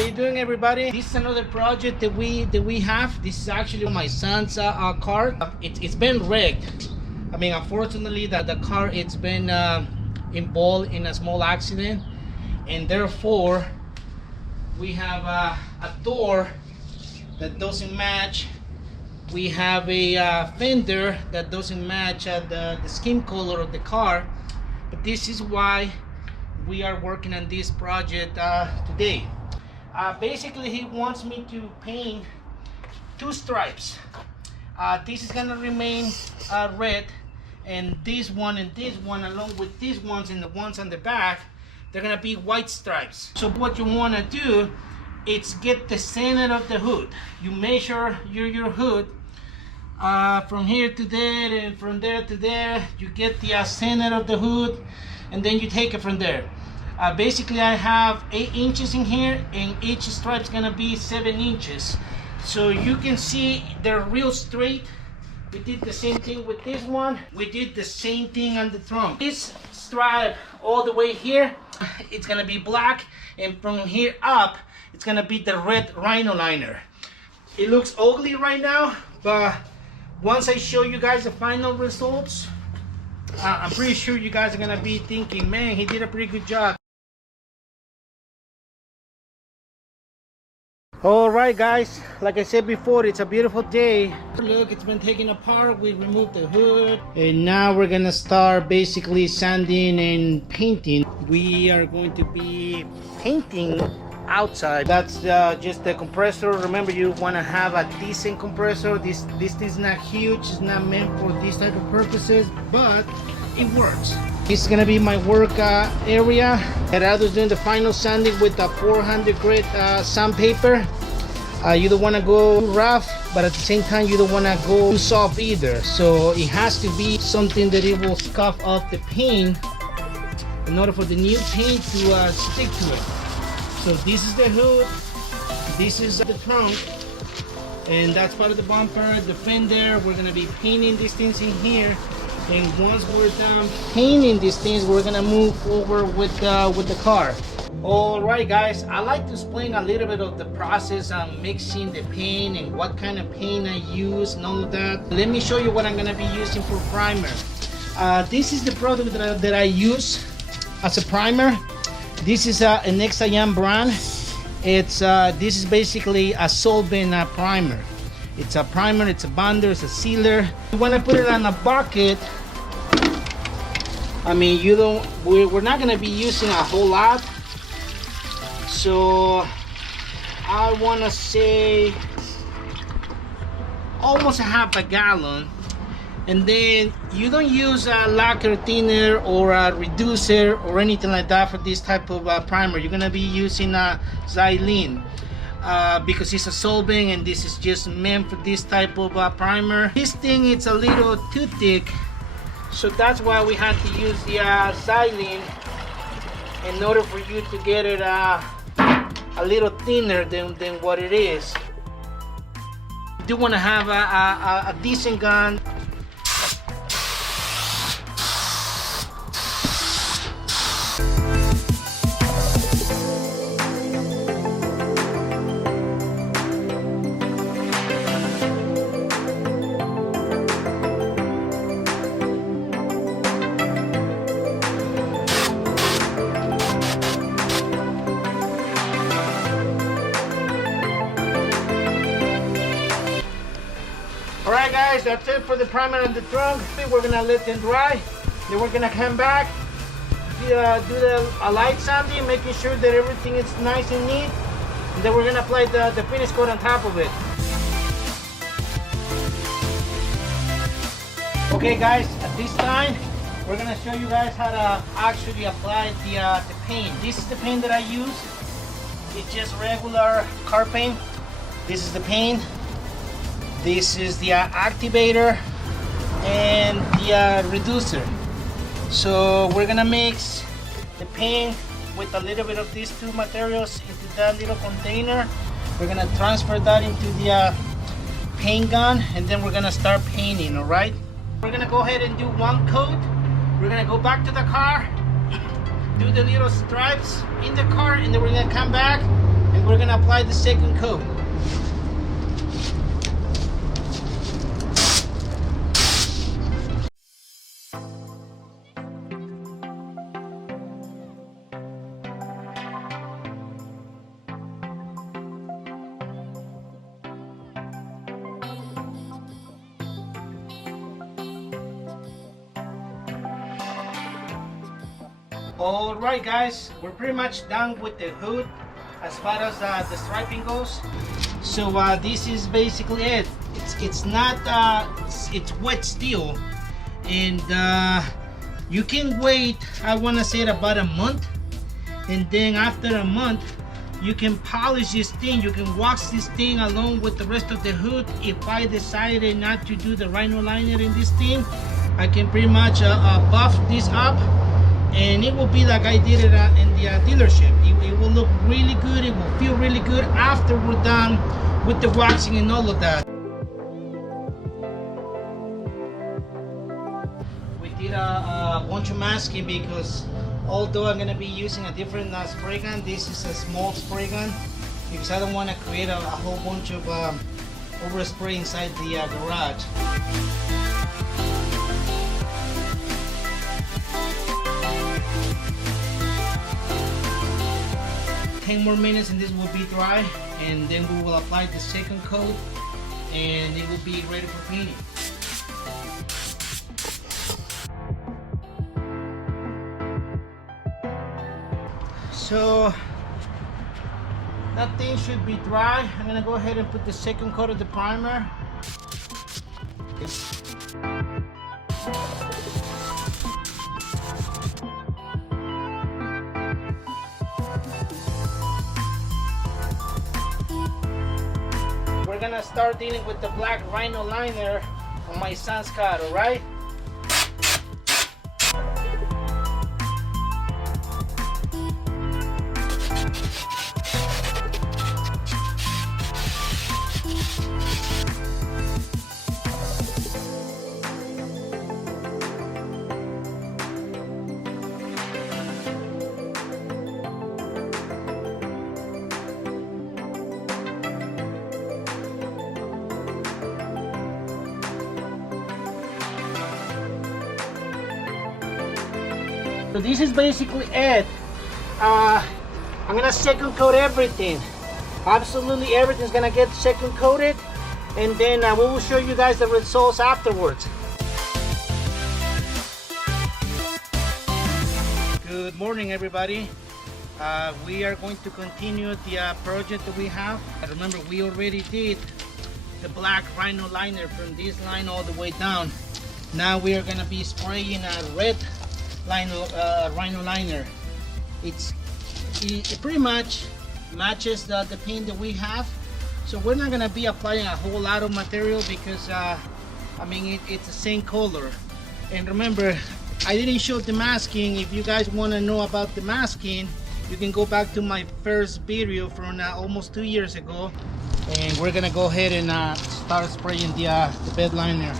you doing, everybody? This is another project that we have. This is actually my son's car. It's been wrecked. I mean, unfortunately, the car it's been involved in a small accident, and therefore we have a door that doesn't match. We have a fender that doesn't match the skin color of the car. But this is why we are working on this project today. Basically, he wants me to paint two stripes. This is gonna remain red, and this one along with these ones and the ones on the back, they're gonna be white stripes. So what you wanna do is get the center of the hood. You measure your hood from here to there and from there to there. You get the center of the hood, and then you take it from there. Basically, I have 8 inches in here, and each stripe is gonna be 7 inches. So you can see they're real straight. We did the same thing with this one. We did the same thing on the trunk. This stripe all the way here, it's gonna be black, and from here up, it's gonna be the red rhino liner. It looks ugly right now, but once I show you guys the final results, I'm pretty sure you guys are gonna be thinking, man, he did a pretty good job. Alright guys, like I said before, it's a beautiful day. Look, it's been taken apart. We removed the hood, and now we're gonna start basically sanding and painting. We are going to be painting outside. That's just the compressor. Remember, you want to have a decent compressor. This is not huge. It's not meant for these type of purposes, but it works. This is gonna be my work area. Gerardo's doing the final sanding with a 400 grit sandpaper. You don't want to go rough, but at the same time you don't want to go too soft either. So it has to be something that it will scuff off the paint in order for the new paint to stick to it. So this is the hood, this is the trunk, and that's part of the bumper, the fender. We're gonna be painting these things in here, and once we're done painting these things, we're gonna move over with the car. All right, guys, I like to explain a little bit of the process on mixing the paint and what kind of paint I use and all of that. Let me show you what I'm gonna be using for primer. This is the product that I use as a primer. This is an XIM brand. It's this is basically a solvent primer. It's a primer, it's a bonder, it's a sealer. You want to put it on a bucket. I mean, we're not gonna be using a whole lot. So I want to say almost a half a gallon. And then you don't use a lacquer thinner or a reducer or anything like that for this type of primer. You're gonna be using a xylene because it's a solvent, and this is just meant for this type of primer. This thing is a little too thick, so that's why we had to use the xylene in order for you to get it a little thinner than what it is. You do want to have a decent gun. Alright guys, that's it for the primer and the trunk. We're gonna let them dry. Then we're gonna come back, do a light sanding, making sure that everything is nice and neat. And then we're gonna apply the finish coat on top of it. Okay guys, at this time, we're gonna show you guys how to actually apply the paint. This is the paint that I use. It's just regular car paint. This is the paint. This is the activator and the reducer. So we're gonna mix the paint with a little bit of these two materials into that little container. We're gonna transfer that into the paint gun, and then we're gonna start painting. All right, we're gonna go ahead and do one coat. We're gonna go back to the car, do the little stripes in the car, and then we're gonna come back and and we're gonna apply the second coat. Alright guys, we're pretty much done with the hood as far as the striping goes. So this is basically it. It's not it's wet steel, and you can wait, I want to say about a month, and then after a month you can polish this thing, you can wax this thing along with the rest of the hood. If I decided not to do the rhino liner in this thing, I can pretty much buff this up, and it will be like I did it in the dealership. It will look really good, it will feel really good after we're done with the waxing and all of that. We did a bunch of masking because although I'm going to be using a different spray gun, this is a small spray gun because I don't want to create a whole bunch of overspray inside the garage. 10 more minutes and this will be dry, and then we will apply the second coat and it will be ready for painting. So that thing should be dry. I'm gonna go ahead and put the second coat of the primer. We're gonna start dealing with the black rhino liner on my son's car, alright? So this is basically it. I'm gonna second coat everything. Absolutely everything's gonna get second coated, and then we will show you guys the results afterwards. Good morning, everybody. We are going to continue the project that we have. Remember, we already did the black rhino liner from this line all the way down. Now we are gonna be spraying a red rhino liner. It pretty much matches the paint that we have, so we're not gonna be applying a whole lot of material because I mean it's the same color. And remember, I didn't show the masking. If you guys want to know about the masking, you can go back to my first video from almost 2 years ago, and we're gonna go ahead and start spraying the bed liner.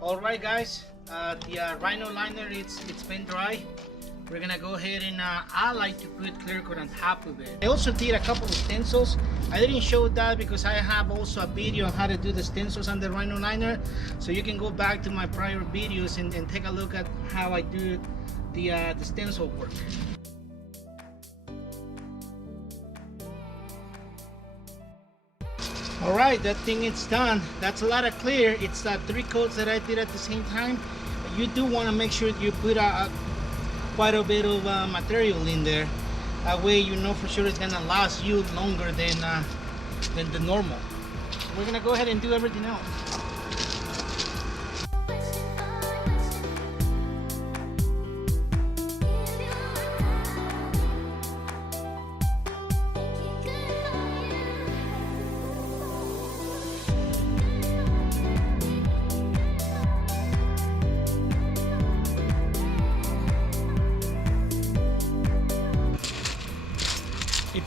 Alright guys, the rhino liner, it's been dry. We're gonna go ahead and I like to put clear coat on top of it. I also did a couple of stencils. I didn't show that because I have also a video on how to do the stencils on the rhino liner, so you can go back to my prior videos and take a look at how I do the stencil work. Alright, that thing is done. That's a lot of clear. It's 3 coats that I did at the same time. You do want to make sure you put quite a bit of material in there. That way you know for sure it's gonna last you longer than the normal. We're gonna go ahead and do everything else.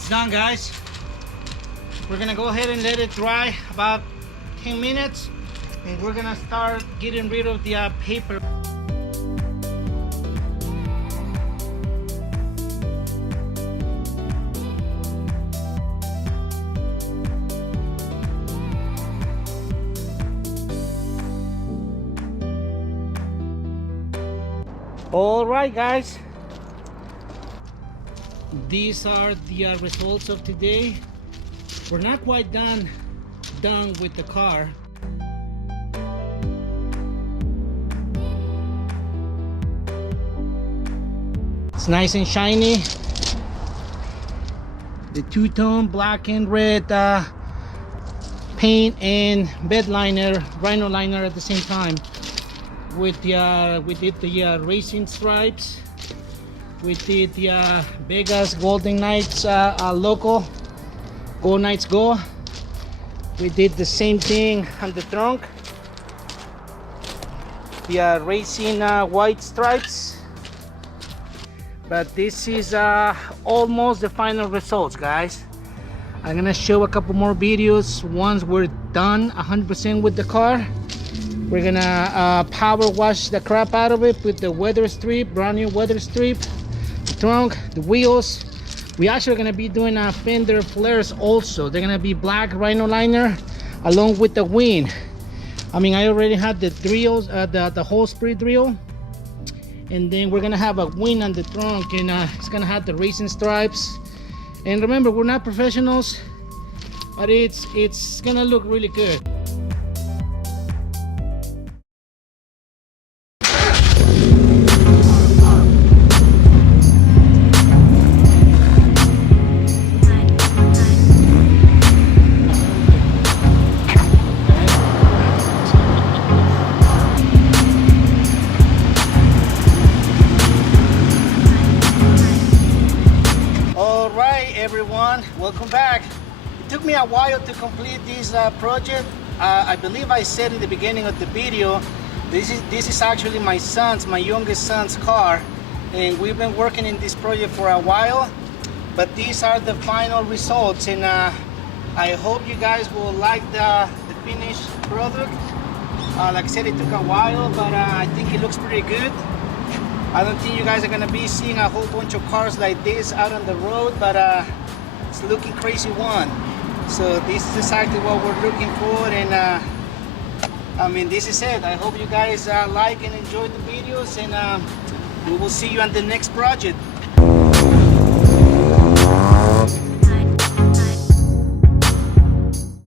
It's done, guys. We're gonna go ahead and let it dry about 10 minutes, and we're gonna start getting rid of the paper. All right, guys, these are the results of today. We're not quite done with the car. It's nice and shiny. The two-tone black and red paint and bed liner, rhino liner at the same time. We did the racing stripes. We did the Vegas Golden Knights logo. Go Knights Go. We did the same thing on the trunk. The racing white stripes. But this is almost the final results, guys. I'm gonna show a couple more videos once we're done 100% with the car. We're gonna power wash the crap out of it with the weather strip, brand new weather strip, the trunk, the wheels. We actually are gonna be doing fender flares also. They're gonna be black rhino liner along with the wing. I mean, I already had the drills, the hole spray drill, and then we're gonna have a wing on the trunk, and it's gonna have the racing stripes. And remember, we're not professionals, but it's gonna look really good. Everyone, welcome back. It took me a while to complete this project. I believe I said in the beginning of the video, this is actually my youngest son's car, and we've been working in this project for a while, but these are the final results, and I hope you guys will like the finished product. Like I said, it took a while, but I think it looks pretty good. I don't think you guys are gonna be seeing a whole bunch of cars like this out on the road, but it's looking crazy one. So this is exactly what we're looking for, and I mean, this is it. I hope you guys like and enjoy the videos, and we will see you on the next project.